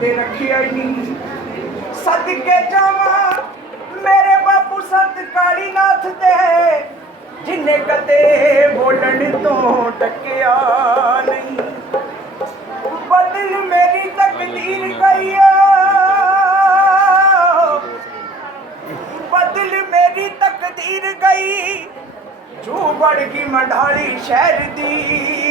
ਤੇ ਰੱਖਿਆ ਹੀ ਨਹੀਂ। ਸਦਕੇ ਜਾਵਾਂ, ਮੇਰੇ ਬਾਪੂ ਸਤ ਕਾਲੀ ਨਾਥ ਦੇ, ਜਿਨੇ ਕਦੇ ਬੋਲਣ ਤੋਂ ਟਕਿਆ ਨਹੀਂ। ਬਦਲ ਮੇਰੀ ਤਕਦੀਰ ਗਈਆ। ਬਦਲ ਮੇਰੀ ਤਕਦੀਰ ਗਈ। ਜੂ ਬੜ ਗਈ ਮੰਢਾਲੀ ਸ਼ਹਿਰ ਦੀ।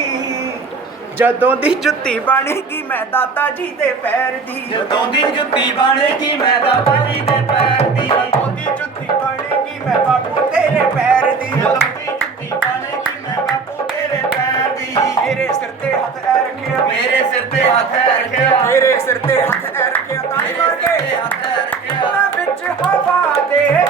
ਜਦੋਂ ਦੀ ਜੁੱਤੀ ਬਣੇਗੀ ਮੈਂ ਦਾਤਾ ਜੀ ਦੇ ਪੈਰ ਦੀ। ਜਦੋਂ ਦੀ ਜੁੱਤੀ ਬਣੇਗੀ ਮੈਂ ਦਾਤਾ ਜੀ ਦੇ ਪੈਰ ਦੀ। ਜਦੋਂ ਦੀ ਜੁੱਤੀ ਬਣੇਗੀ ਮੈਂ ਬਾਪੂ ਤੇਰੇ ਪੈਰ ਦੀ। ਜਦੋਂ ਦੀ ਜੁੱਤੀ ਬਣੇਗੀ ਮੈਂ ਬਾਪੂ ਤੇਰੇ ਪੈਰ ਦੀ। ਮੇਰੇ ਸਿਰ ਤੇ ਹੱਥ ਐ ਰੱਖਿਆ। ਮੇਰੇ ਸਿਰ ਤੇ ਹੱਥ ਰੱਖਿਆ। ਮੇਰੇ ਸਿਰ ਤੇ ਹੱਥ ਐ ਰੱਖਿਆ। ਤਾਂ ਮੇਰੇ ਕੇ ਹੱਥ ਰੱਖਿਆ। ਮੈਂ ਵਿੱਚ ਹਵਾ ਦੇ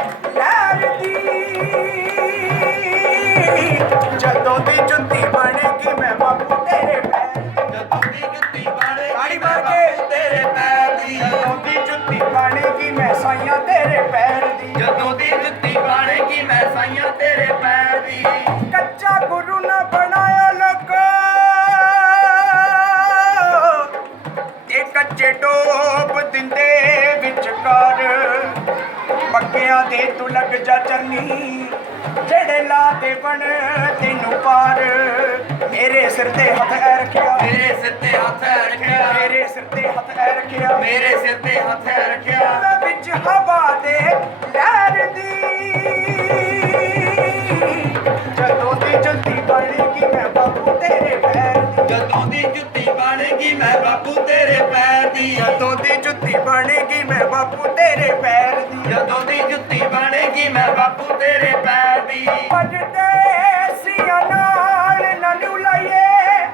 ਤੇਰੇ ਪੈਰ ਦੀ। ਕੱਚਾ ਗੁਰੂ ਨਾ ਬਣਾਇਆ ਲੋਕੋ। ਇਹ ਕੱਚੇ ਟੋਪ ਦਿੰਦੇ ਵਿਚਕਾਰ ਪੱਕਿਆਂ ਦੇ ਤੂੰ ਲੱਗ ਜਾ ਚੰਨੀ ਜਿਹੜੇ ਲਾ ਦੇ ਬਣ ਤੈਨੂੰ ਪਾਰ। ਮੇਰੇ ਸਿਰ ਤੇ ਹੱਥ ਐ ਰੱਖਿਆ। ਮੇਰੇ ਸਿਰ ਤੇ ਹੱਥ ਰੱਖਿਆ। ਮੇਰੇ ਸਿਰ ਤੇ ਹੱਥ ਐ ਰੱਖਿਆ। ਮੇਰੇ ਸਿਰ ਤੇ ਹੱਥ ਰੱਖਿਆ। ਦੀ ਜੁੱਤੀ ਬਣੇਗੀ ਮੈਂ ਬਾਪੂ ਤੇਰੇ ਪੈਰ ਦੀ। ਜਦੋਂ ਦੀ ਜੁੱਤੀ ਬਣੇਗੀ ਮੈਂ ਬਾਪੂ ਤੇਰੇ ਪੈਰ ਦੀ। ਵੱਜਦੇ ਸੀਆਂ ਨਾਲ ਨਨੂ ਲਾਈਏ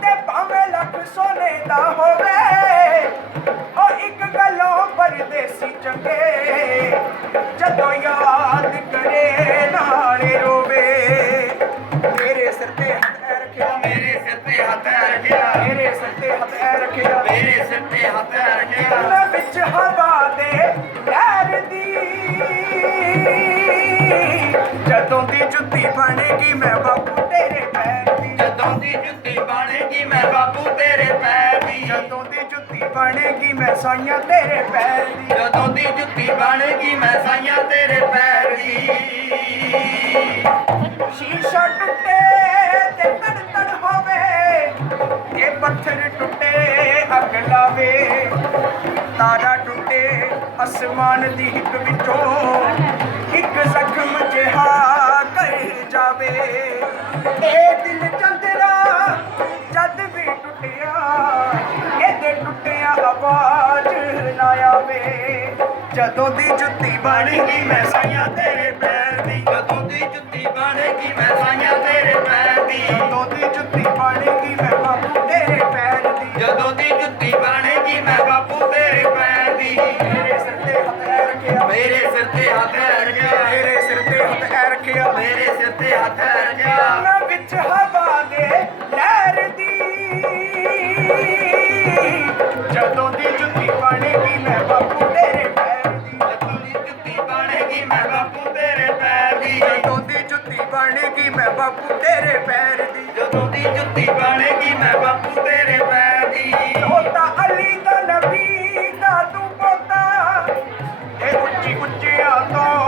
ਤੇ ਭਾਵੇਂ ਲੱਖ ਸੋਨੇ ਦਾ ਹੋਵੇ ਉਹ ਇੱਕ ਗੱਲੋਂ ਪਰਦੇਸੀ ਚੰਗੇ ਜਦੋਂ ਯਾਦ ਕਰੇ ਨਾਲੇ ਰੋਵੇ। ਮੇਰੇ ਸਿਰ ਤੇ ਹੱਥ ਐ ਰੱਖਿਆ ਮੇਰੇ ਮੈਂ ਵਿੱਚ ਹਵਾ ਦੇ ਲਹਿਰ ਦੀ। ਜਦੋਂ ਦੀ ਜੁੱਤੀ ਬਣੇਗੀ ਮੈਂ ਬਾਪੂ ਤੇਰੇ ਪੈਰ ਦੀ। ਜਦੋਂ ਦੀ ਜੁੱਤੀ ਬਣੇਗੀ ਮੈਂ ਬਾਪੂ ਤੇਰੇ ਪੈਰ ਦੀ। ਜਦੋਂ ਦੀ ਜੁੱਤੀ ਬਣੇਗੀ ਮੈਂ ਸਾਈਆਂ ਤੇਰੇ ਪੈਰ ਦੀ। ਜਦੋਂ ਦੀ ਜੁੱਤੀ ਬਣੇਗੀ ਮੈਂ ਸਾਈਆਂ ਤੇਰੇ ਪੈਰ ਦੀ। ਅੱਗ ਲਾਵੇ ਤਾਰਾ ਟੁੱਟੇ ਅਸਮਾਨ ਦੀ ਇੱਕ ਵਿੱਚੋਂ। ਇੱਕ ਜ਼ਖਮ ਜਿਹਾ ਕਰ ਜਾਵੇ। ਇਹ ਦਿਲ ਚੰਦਰਾ ਜਦ ਵੀ ਟੁੱਟਿਆ, ਇਹਦੇ ਟੁੱਟਿਆ ਆਵਾਜ਼ ਨਾ ਆਵੇ। ਜਦੋਂ ਦੀ ਜੁੱਤੀ ਬਣੇਗੀ ਮੈਂ ਸਾਈਆਂ ਤੇਰੇ ਪੈਰ ਦੀ, ਜਦੋਂ ਦੀ ਜੁੱਤੀ ਮੈਂ ਬਾਪੂ ਤੇਰੇ ਪੈਰ ਦੀ ਮੇਰੇ ਸਿਰ ਤੇ ਹੱਥ ਐ ਰੱਖਿਆ। ਮੇਰੇ ਸਿਰ ਤੇ ਹੱਥ ਰੱਖਿਆ। ਮੇਰੇ ਸਿਰ ਤੇ ਹੱਥ ਐ ਰੱਖਿਆ। ਮੇਰੇ ਸਿਰ ਤੇ ਹੱਥ ਰੱਖਿਆ। ਮੈਂ ਵਿੱਚ ਹਵਾ ਦੇ ਲਹਿਰ ਦੀ। ਜਦੋਂ ਦੀ ਜੁੱਤੀ ਬਣੇਗੀ ਮੈਂ ਬਾਪੂ ਤੇਰੇ ਪੈਰ ਦੀ। ਜਦੋਂ ਦੀ ਜੁੱਤੀ ਬਣੇਗੀ ਮੈਂ ਬਾਪੂ ਤੇਰੇ ਪੈਰ ਦੀ। ਜਦੋਂ ਦੀ ਜੁੱਤੀ ਬਣੇਗੀ ਮੈਂ ਬਾਪੂ ਤੇਰੇ ਪੈਰ ਦੀ। ਜਦੋਂ ਦੀ ਜੁੱਤੀ ਬਣੇਗੀ ਮੈਂ ਬਾਪੂ ਤੇਰੇ ਪੈਰ